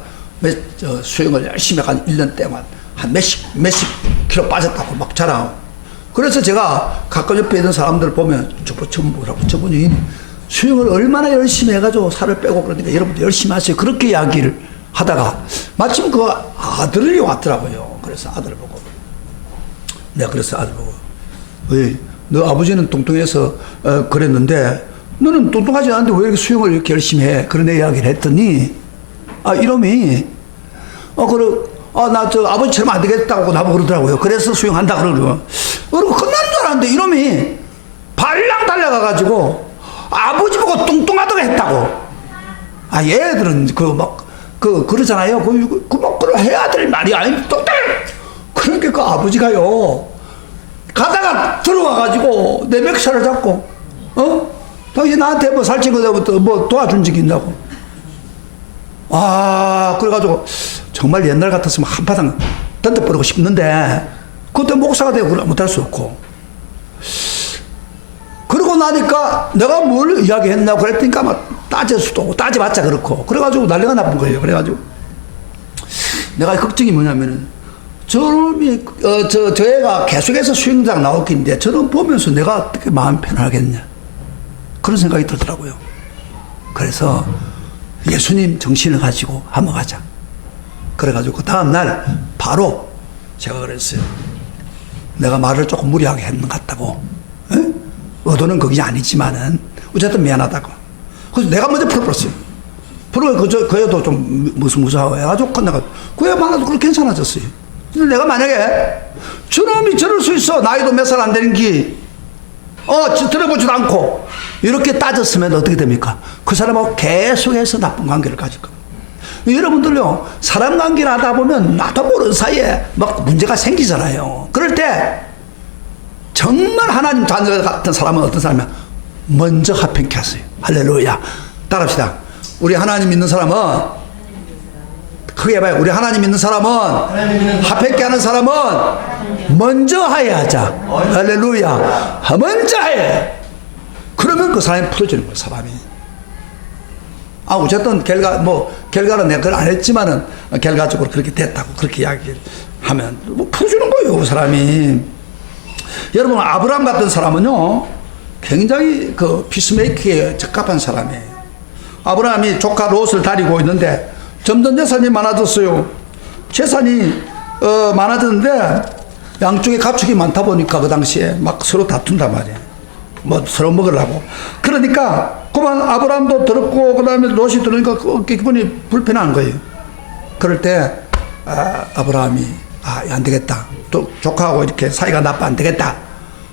수영을 열심히 해가지고 1년 동안 한 몇십 킬로 빠졌다고 막 자랑하고. 그래서 제가 가끔 옆에 있는 사람들 보면 저분이 수영을 얼마나 열심히 해가지고 살을 빼고 그러니까 여러분도 열심히 하세요. 그렇게 이야기를 하다가 마침 그 아들이 왔더라고요. 그래서 아들을 보고 내가 그래서 아들 보고 너 아버지는 뚱뚱해서 그랬는데 너는 뚱뚱하지 않은데 왜 이렇게 수영을 이렇게 열심히 해? 그런 이야기를 했더니 이놈이 나 저 아버지처럼 안 되겠다고 나보고 그러더라고요. 그래서 수영한다 그러고 끝난 줄 알았는데 이놈이 발랑 달려가가지고 아버지 보고 뚱뚱하다고 했다고. 얘들은 그러잖아요. 그걸 해야 될 말이 아니 뚱뚱. 그러니까 그 아버지가요 가다가 들어와가지고 내 멱살을 잡고 당신 나한테 뭐 살찐 거부터 뭐 도와준 적이 있냐고. 그래가지고 정말 옛날 같았으면 한바탕 던져버리고 싶는데 그때 목사가 되고 그걸 못할 수 없고. 그러고 나니까 내가 뭘 이야기했냐고 그랬더니까 막 따질 수도 없고 따져봤자 그렇고 그래가지고 난리가 나쁜 거예요. 그래가지고 내가 걱정이 뭐냐면은 저놈이 저 애가 계속해서 수영장 나오긴데 저놈 보면서 내가 어떻게 마음 편하겠냐 그런 생각이 들더라고요. 그래서 예수님 정신을 가지고 한번 가자. 그래가지고 그 다음날 바로 제가 그랬어요. 내가 말을 조금 무리하게 했는 것 같다고. 의도는 그게 아니지만은 어쨌든 미안하다고. 그래서 내가 먼저 풀어버렸어요. 그 애도 좀 무서워 해가지고 내가 그 애 만나도 그렇게 괜찮아졌어요. 근데 내가 만약에 저놈이 저럴 수 있어. 나이도 몇 살 안 되는 기 들어보지도 않고 이렇게 따졌으면 어떻게 됩니까? 그 사람하고 계속해서 나쁜 관계를 가질 겁니다. 여러분들요, 사람 관계를 하다 보면 나도 모르는 사이에 막 문제가 생기잖아요. 그럴 때 정말 하나님 자녀 같은 사람은 어떤 사람이야? 먼저 합행케 하세요. 할렐루야. 따라합시다. 우리 하나님 믿는 사람은 크게 해봐요. 우리 하나님 믿는 사람은 합행케 하는 사람은 먼저 하야 하자. 할렐루야. 먼저 해. 그러면 그 사람이 풀어지는 거예요. 사람이. 어쨌든 결과는 내가 그걸 안 했지만은 결과적으로 그렇게 됐다고 그렇게 이야기를 하면 풀어주는 거예요. 그 사람이. 여러분, 아브라함 같은 사람은요 굉장히 피스메이킹에 적합한 사람이에요. 아브라함이 조카 롯을 다리고 있는데 점점 재산이 많아졌어요. 재산이 많아졌는데 양쪽에 가축이 많다 보니까 그 당시에 막 서로 다툰단 말이에요. 서로 먹으려고. 그러니까 그만 아브라함도 들었고 그 다음에 롯이 들으니까 기분이 불편한 거예요. 그럴 때 아브라함이 안 되겠다. 또 조카하고 이렇게 사이가 나빠 안 되겠다.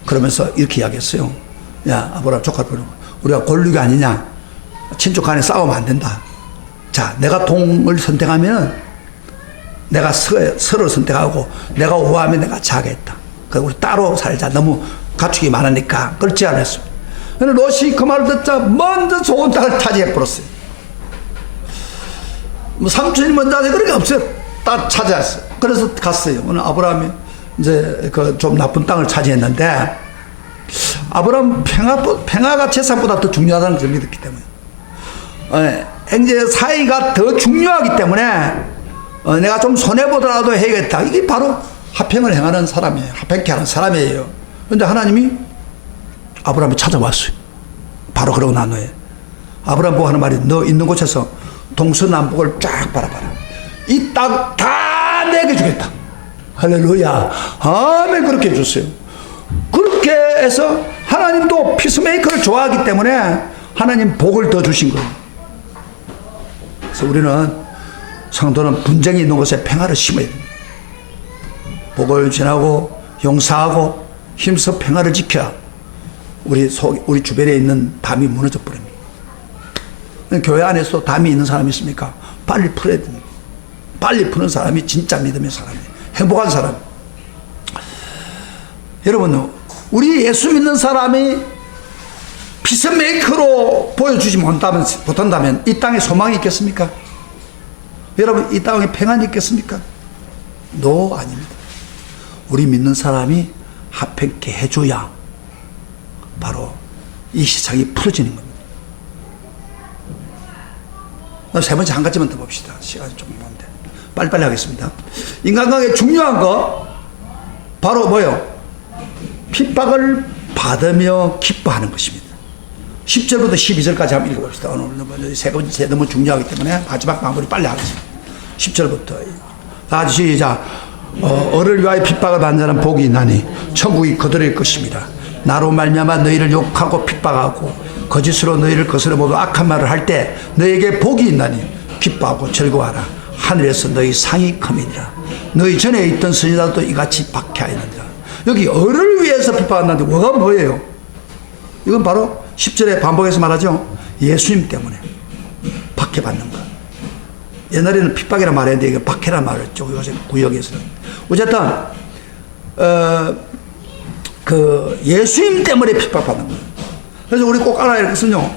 그러면서 이렇게 이야기했어요. 야, 아브라함 조카를 부르고 우리가 권력이 아니냐. 친족 간에 싸우면 안 된다. 자, 내가 동을 선택하면 내가 서를 선택하고 내가 오하면 내가 자겠다. 그리고 우리 따로 살자. 너무 가축이 많으니까 그걸 제안했습니다. 그런데 롯이 그 말을 듣자 먼저 좋은 땅을 차지해버렸어요. 삼촌이 먼저 하지 그런 게 없어요. 딱 차지했어요. 그래서 갔어요. 오늘 아브라함이 이제 좀 나쁜 땅을 차지했는데 아브라함 평화가 재산보다 더 중요하다는 것을 믿었기 때문에 형제 사이가 더 중요하기 때문에 내가 좀 손해보더라도 해야겠다. 이게 바로 화평을 행하는 사람이에요. 화평케 하는 사람이에요. 그런데 하나님이 아브라함이 찾아왔어요. 바로 그러고 난 후에 아브라함 보고 하는 말이 너 있는 곳에서 동서남북을 쫙 바라봐라. 이 땅 다 내게 주겠다. 할렐루야. 아멘. 그렇게 해줬어요. 그렇게 해서 하나님도 피스메이커를 좋아하기 때문에 하나님 복을 더 주신 거예요. 그래서 우리는 성도는 분쟁이 있는 곳에 평화를 심어야 됩니다. 복을 전하고 용서하고 힘써 평화를 지켜야 우리 주변에 있는 담이 무너져 버립니다. 교회 안에서 담이 있는 사람이 있습니까? 빨리 풀어야 됩니다. 빨리 푸는 사람이 진짜 믿음의 사람이에요. 행복한 사람. 여러분, 우리 예수 믿는 사람이 피스메이커로 보여주지 못한다면 이 땅에 소망이 있겠습니까? 여러분, 이 땅에 평안이 있겠습니까? 노, 아닙니다. 우리 믿는 사람이 화평케 해줘야 바로 이 세상이 풀어지는 겁니다. 세 번째 한 가지만 더 봅시다. 시간이 좀 많은데 빨리빨리 하겠습니다. 인간관계 중요한 거 바로 뭐요? 핍박을 받으며 기뻐하는 것입니다. 10절부터 12절까지 한번 읽어봅시다. 오늘 세 번째 너무 중요하기 때문에 마지막 마무리 빨리 하겠습니다. 10절부터 다 같이 시작. 어를 위하여 핍박을 받는 자는 복이 있나니 천국이 그들의 것입니다. 나로 말미암아 너희를 욕하고 핍박하고 거짓으로 너희를 거스려 모두 악한 말을 할 때 너희에게 복이 있나니 기뻐하고 즐거워하라. 하늘에서 너희 상이 큼이니라. 너희 전에 있던 선지자도 이같이 박해하였느니라. 여기 어를 위해서 핍박한다는데 뭐가 뭐예요? 이건 바로 10절에 반복해서 말하죠. 예수님 때문에 박해받는 것. 옛날에는 핍박이라 말했는데 이게 박해라 말을 했죠. 요새 구역에서는. 어쨌든 예수님 때문에 핍박받는 거예요. 그래서 우리 꼭 알아야 할 것은요,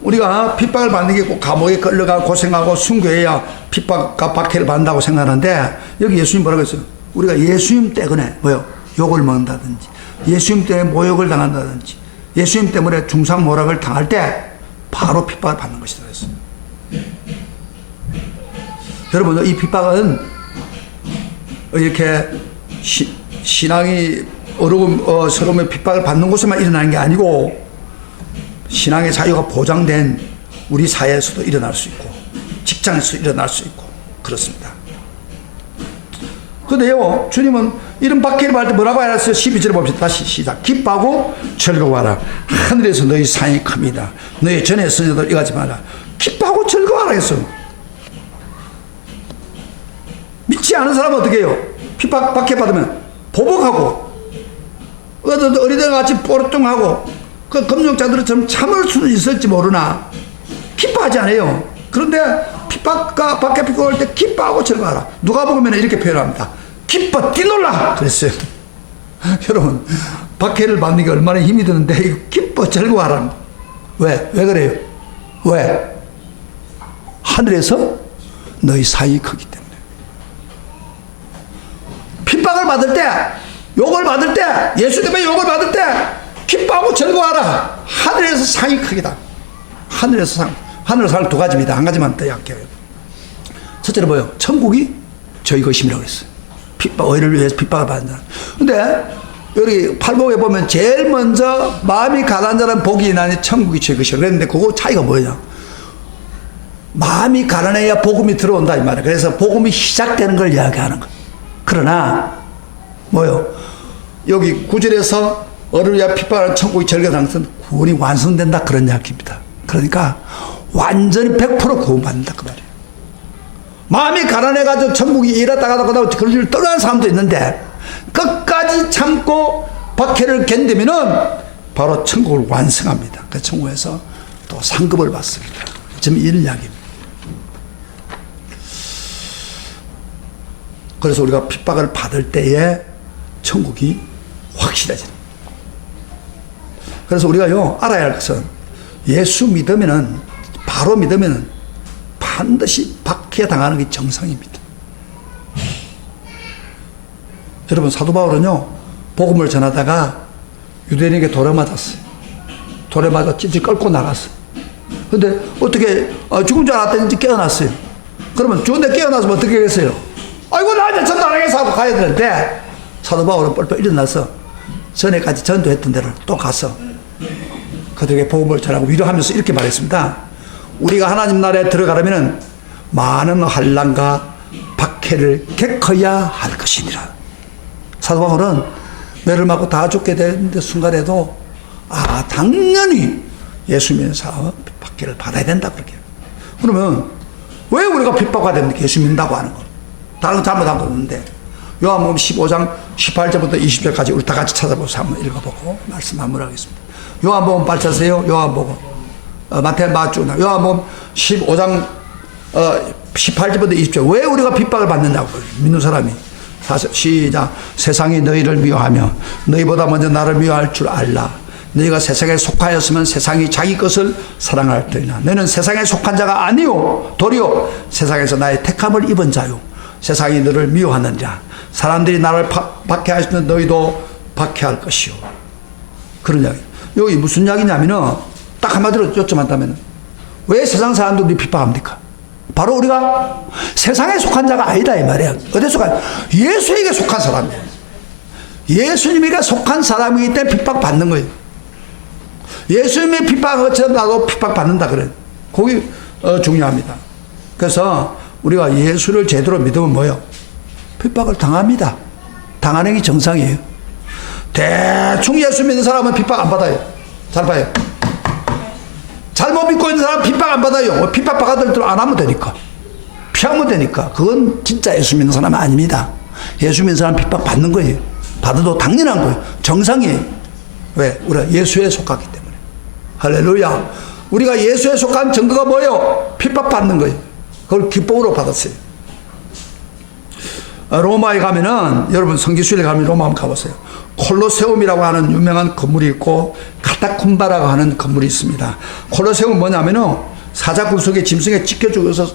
우리가 핍박을 받는 게 꼭 감옥에 끌려가 고생하고 순교해야 핍박과 박해를 받는다고 생각하는데, 여기 예수님 뭐라고 했어요? 우리가 예수님 때문에 뭐요? 욕을 먹는다든지, 예수님 때문에 모욕을 당한다든지, 예수님 때문에 중상모략을 당할 때 바로 핍박을 받는 것이다 그랬어요. 여러분, 이 핍박은 이렇게 신앙이 서러움의 핍박을 받는 곳에만 일어나는 게 아니고 신앙의 자유가 보장된 우리 사회에서도 일어날 수 있고 직장에서 일어날 수 있고 그렇습니다. 그런데요, 주님은 이런 박해를 받을 때 뭐라고 하셨어요? 12절에 봅시다. 다시 시작. 기뻐하고 즐거워하라. 하늘에서 너희 상이 큽니다. 너희 전에 선지자들 이가지 마라. 기뻐하고 즐거워하라 했어요. 믿지 않은 사람은 어떻게 해요? 박해 받으면 보복하고 어린애가 같이 뽀르뚱하고 그 금융자들은 좀 참을 수는 있을지 모르나 기뻐하지 않아요. 그런데 핍박과 박해 핍박할 때 기뻐하고 즐거워하라. 누가 보면 이렇게 표현합니다. 기뻐 뛰놀라 그랬어요. 여러분, 박해를 받는 게 얼마나 힘이 드는데 이거 기뻐 즐거워하라. 왜 그래요? 왜? 하늘에서 너희 사이 크기 때문에. 핍박을 받을 때, 욕을 받을 때, 예수 때문에 욕을 받을 때 기뻐하고 즐거워하라. 하늘에서 상이 크기다. 하늘에서 상. 하늘의 상은 두 가지입니다. 한 가지만 더 약해요. 첫째는 뭐예요? 천국이 저희 것임이라고 했어요. 의를 위해서 핍박을 받는 자는. 근데 여기 팔복에 보면 제일 먼저 마음이 가난한 자는 복이 있나니 천국이 저희 것이라고 그랬는데 그거 차이가 뭐냐? 마음이 가난해야 복음이 들어온다 이 말이에요. 그래서 복음이 시작되는 걸 이야기하는 거예요. 그러나 뭐요? 여기 9절에서 어를 위하여 핍박하는 천국이 절개당한 것은 구원이 완성된다 그런 이야기입니다. 그러니까 완전히 100% 구원받는다 그 말이에요. 마음이 가난해가지고 천국이 일하다가도 그다음 그런 일을 떠나는 사람도 있는데 끝까지 참고 박해를 견디면은 바로 천국을 완성합니다. 그 천국에서 또 상급을 받습니다. 지금 이런 이야기입니다. 그래서 우리가 핍박을 받을 때에 천국이 확실해집니다. 그래서 우리가요 알아야 할 것은 예수 믿으면은 바로 믿으면은 반드시 박해 당하는 게 정상입니다. 여러분, 사도 바울은요 복음을 전하다가 유대인에게 돌아맞았어요. 돌에 맞아 찔찔 끓고 나갔어. 근데 어떻게 죽은 줄 알았더니 깨어났어요. 그러면 죽은데 깨어나서 어떻게 하겠어요? 아이고 나 이제 전도 안 하겠어 하고 가야 되는데 사도 바울은 뻘뻘 일어나서 전에까지 전도했던 데를 또 가서 그들에게 복음을 전하고 위로하면서 이렇게 말했습니다. 우리가 하나님 나라에 들어가려면 많은 환난과 박해를 겪어야 할 것이니라. 사도 바울은 매를 맞고 다 죽게 되는 순간에도 당연히 예수 믿는 사람은 박해를 받아야 된다 그렇게. 그러면 왜 우리가 핍박받아야 됩니까? 예수 믿는다고 하는 거. 다른 건 잘못한 거 없는데. 요한복음 15장 18절부터 20절까지 우리 다 같이 찾아보서 한번 읽어보고 말씀 마무리하겠습니다. 요한복음 빨리 요한복음 마태 마주 요한복음 15장 18절부터 20절. 왜 우리가 핍박을 받느냐고 믿는 사람이. 시작. 세상이 너희를 미워하며 너희보다 먼저 나를 미워할 줄 알라. 너희가 세상에 속하였으면 세상이 자기 것을 사랑할 터이나 너는 세상에 속한 자가 아니요 도리요 세상에서 나의 택함을 입은 자요 세상이 너를 미워하느니라. 사람들이 나를 박해하시면 너희도 박해할 것이요. 그런 이야기. 여기 무슨 이야기냐면은 딱 한마디로 요점한다면 왜 세상 사람들이 우리 핍박합니까? 바로 우리가 세상에 속한 자가 아니다 이 말이야. 어디에 속한? 예수에게 속한 사람이에요. 예수님에게 속한 사람이기 때문에 핍박받는 거예요. 예수님의 핍박을 것처럼 나도 핍박받는다 그래. 그게 중요합니다. 그래서 우리가 예수를 제대로 믿으면 뭐예요? 핍박을 당합니다. 당하는 게 정상이에요. 대충 예수 믿는 사람은 핍박 안 받아요. 잘 봐요. 잘못 믿고 있는 사람은 핍박 안 받아요. 핍박 받을 줄 안 하면 되니까. 피하면 되니까. 그건 진짜 예수 믿는 사람은 아닙니다. 예수 믿는 사람은 핍박 받는 거예요. 받아도 당연한 거예요. 정상이에요. 왜? 우리가 예수에 속하기 때문에. 할렐루야. 우리가 예수에 속한 증거가 뭐예요? 핍박 받는 거예요. 그걸 기쁨으로 받았어요. 로마에 가면은 여러분 성지순례 가면 로마 한번 가보세요. 콜로세움이라고 하는 유명한 건물이 있고 카타콤바라고 하는 건물이 있습니다. 콜로세움은 뭐냐면은 사자 굴속에 짐승에 찢겨 죽어서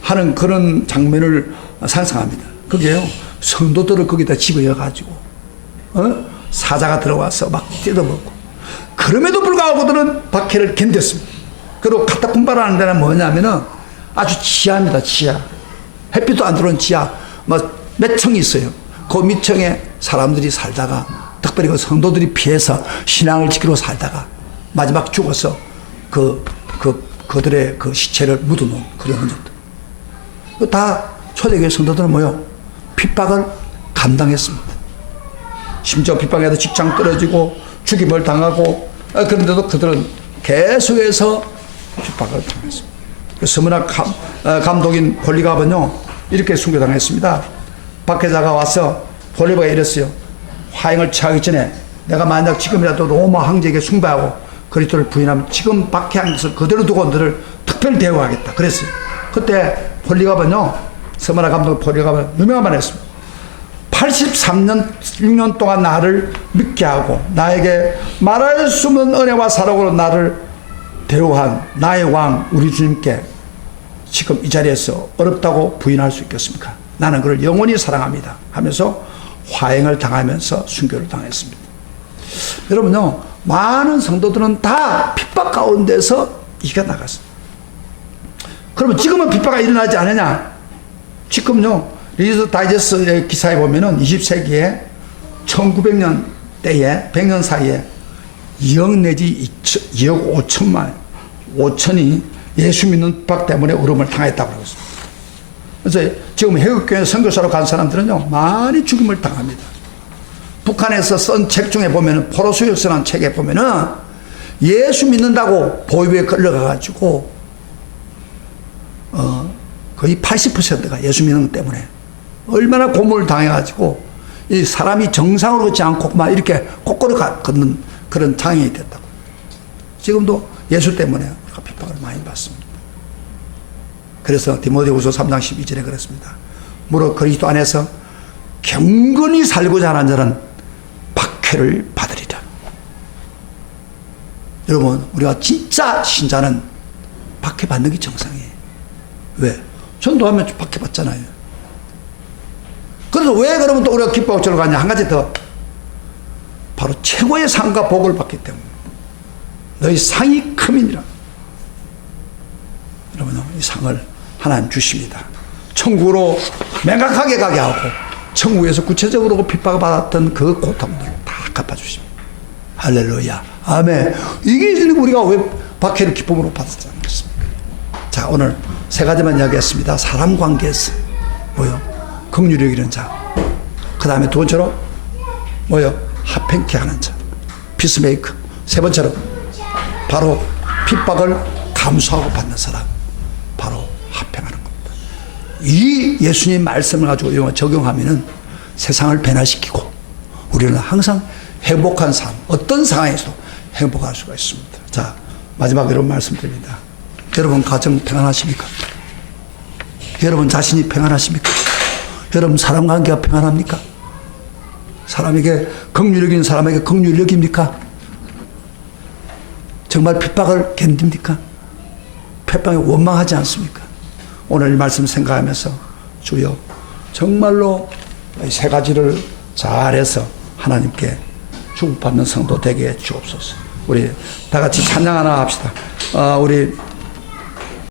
하는 그런 장면을 상상합니다. 그게요 성도들을 거기다 집어여 가지고 사자가 들어와서 막 뜯어먹고 그럼에도 불구하고 그들은 박해를 견뎠습니다. 그리고 카타콤바라는 데는 뭐냐면은 아주 지하입니다. 지하. 햇빛도 안 들어오는 지하 몇 층이 있어요. 그 밑층에 사람들이 살다가 특별히 그 성도들이 피해서 신앙을 지키러 살다가 마지막 죽어서 그들의 그 시체를 묻어놓은 그런 흔적들. 다 초대교회 성도들은 뭐요? 핍박을 감당했습니다. 심지어 핍박에도 직장 떨어지고 죽임을 당하고 그런데도 그들은 계속해서 핍박을 당했습니다. 서문학 감독인 폴리갑은요 이렇게 순교당했습니다. 박해자가 와서 폴리갑이 이랬어요. 화형을 취하기 전에 내가 만약 지금이라도 로마 황제에게 숭배하고 그리스도를 부인하면 지금 박해한 것을 그대로 두고 너를 특별히 대우하겠다 그랬어요. 그때 폴리갑은요 서문학 감독 폴리갑은 유명한 말 했습니다. 83년 6년 동안 나를 믿게 하고 나에게 말할 수 없는 은혜와 사랑으로 나를 대우한 나의 왕 우리 주님께 지금 이 자리에서 어렵다고 부인할 수 있겠습니까? 나는 그를 영원히 사랑합니다 하면서 화형을 당하면서 순교를 당했습니다. 여러분요 많은 성도들은 다 핍박 가운데서 이겨나갔습니다. 그러면 지금은 핍박이 일어나지 않느냐? 지금요 리더 다이제스트의 기사에 보면은 20세기에 1900년 때에 100년 사이에 2억 내지 2억 5천이 예수 믿는 핍박 때문에 어려움을 당했다고 그러고 있습니다. 그래서 지금 해국교회 선교사로 간 사람들은요 많이 죽임을 당합니다. 북한에서 쓴 책 중에 보면은 포로수역서라는 책에 보면은 예수 믿는다고 보위부에 끌려가가지고 거의 80%가 예수 믿는 것 때문에 얼마나 고문을 당해가지고 이 사람이 정상으로 걷지 않고 막 이렇게 거꾸로 걷는 그런 장애이 됐다고. 지금도 예수 때문에 우리가 핍박을 많이 받습니다. 그래서 디모데후서 3장 12절에 그랬습니다. 무릇 그리스도 안에서 경건히 살고자 하는 자는 박해를 받으리라. 여러분 우리가 진짜 신자는 박해받는 게 정상이에요. 왜? 전도하면 박해받잖아요. 그래서 왜 그러면 또 우리가 기뻐하고 저러 가냐? 한 가지 더. 바로 최고의 상과 복을 받기 때문에 너희 상이 크민이라. 여러분, 이 상을 하나님 주십니다. 천국으로 명확하게 가게 하고 천국에서 구체적으로 핍박을 받았던 그 고통들을 다 갚아주십니다. 할렐루야. 아멘. 이게 우리가 왜 박해를 기쁨으로 받았지 않겠습니까? 자, 오늘 세 가지만 이야기했습니다. 사람 관계에서 뭐요? 긍휼히 여기는 자. 그 다음에 두 번째로 뭐요? 합행케 하는 자. 피스메이커. 세 번째로 바로 핍박을 감수하고 받는 사람. 바로 합행하는 겁니다. 이 예수님 말씀을 가지고 적용하면은 세상을 변화시키고 우리는 항상 행복한 삶, 어떤 상황에서도 행복할 수가 있습니다. 자, 마지막 이런 말씀드립니다. 여러분 가정 평안하십니까? 여러분 자신이 평안하십니까? 여러분 사람 관계가 평안합니까? 사람에게 긍휼히 여기는 사람에게 긍휼히 여깁니까? 정말 핍박을 견딥니까? 핍박에 원망하지 않습니까? 오늘 이 말씀 생각하면서 주여 정말로 이 세 가지를 잘해서 하나님께 축복받는 성도 되게 해 주옵소서. 우리 다 같이 찬양 하나 합시다. 우리